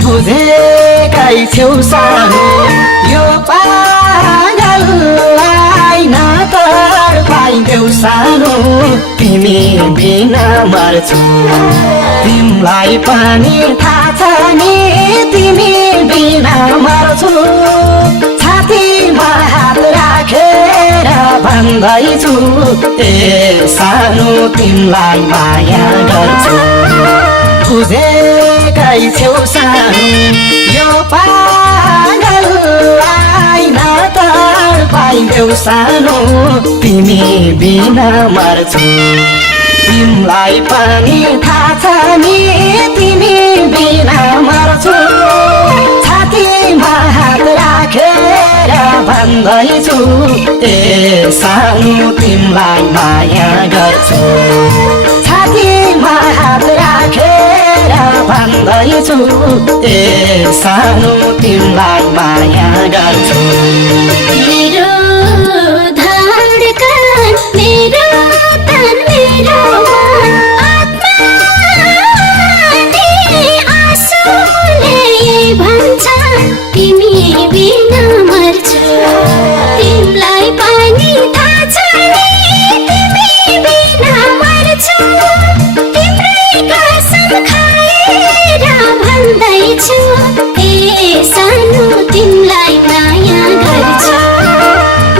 बुझेकै छेउ सानो यो पागललाई नतर पाइदेऊ सानो तिमी बिना मर्छु तिमलाई पनि थाहा छ नि तिमी बिना मर्छु छातीमा हात राखेर भन्दैछु ए सानो तिमलाई माया गर्छु बुझेकै छेउ सानो यो पागललाई नतर पाइदेऊ सानो तिमी बिना मर्छु तिमलाई पनि थाहा छ नि तिमी बिना मर्छु छातीमा हात राखेर भन्दैछु ए सानो तिमलाई माया गर्छु छातीमा हात राखेर भन्दैछु ए सानो तिमलाई माया गर्छु मेरो धडकन मेरो तन मेरो आत्माले आँसुले भन्छ तिमी बिना मर्छु तिमलाई पनि थाहा छ नि तिमी बिना मर्छु तिम्रै कसम खाएर भन्दैछु ए सानो तिमलाई माया गर्छु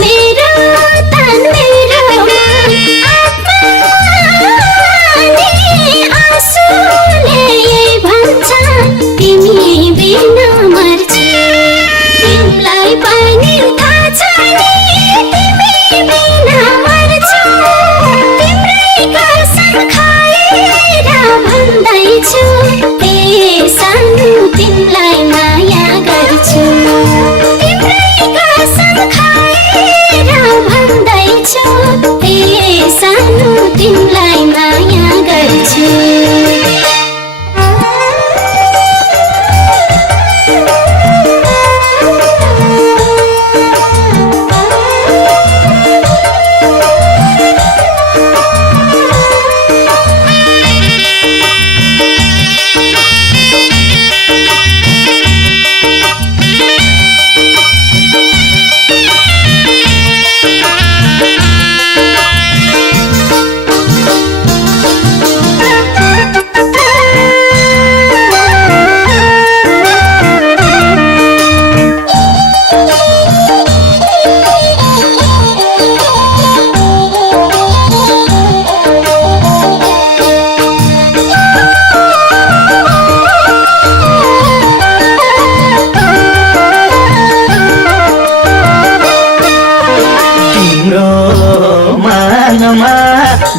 मेरो तन मेरो आत्माले आँसुले भन्छ तिमी बिना मर्छु तिमलाई पनि थाहा छ नि तिमी बिना मर्छु तिम्रै कसम खाएर भन्दैछु ए सानो तिमलाई माया गर्छु तिम्रै कसम खाएर भन्दैछु ए सानो तिमलाई माया गर्छु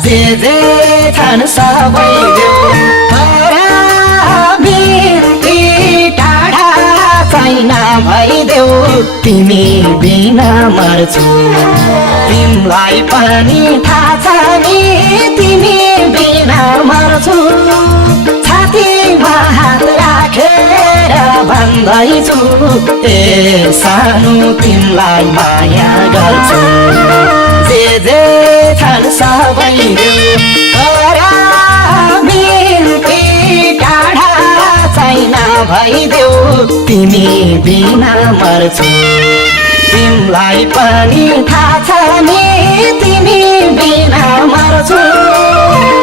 जे जे छन् सबै देऊ बिन्ती टाढा छैन भइदेऊ तिमी बिना मर्छु तिमलाई पनि थाहा छ नि तिमी बिना मर्छु छातीमा हात राखेर भन्दैछु ए सानो तिमलाई माया गर्छु जे जे छन् सबै देऊ बिन्ती टाढा छैन भइदेऊ तिमी बिना मर्छु तिमलाई पनि थाहा छ नि तिमी बिना मर्छु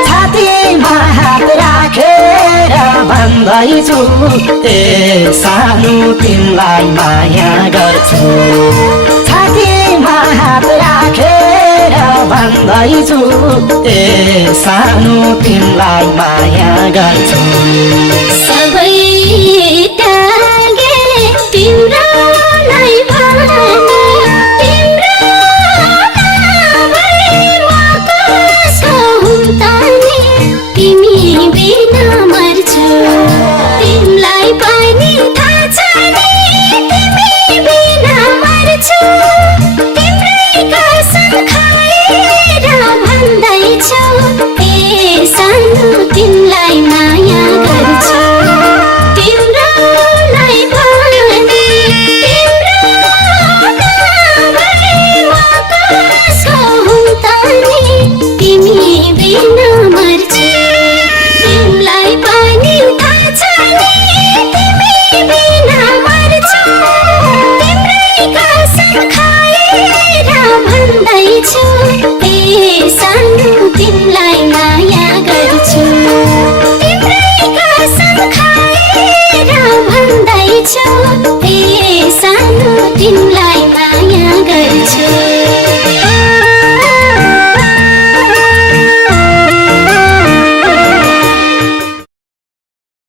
छातीमा हात राखेर भन्दैछु ए सानो तिमलाई माया गर्छु छातीमा हात राखेर भन्दैछु ए सानो तिमलाई माया गर्छु सबै त्यागे तिम्रोलाई भने तिम्रो नभए म कसको हुँ त नि तिमी बिना मर्छु तिमलाई पनि थाहा छ नि तिमी बिना मर्छु तिम्रै कसम खाएर भन्दैछु ए सानो तिमलाई माया गर्छु मर्छु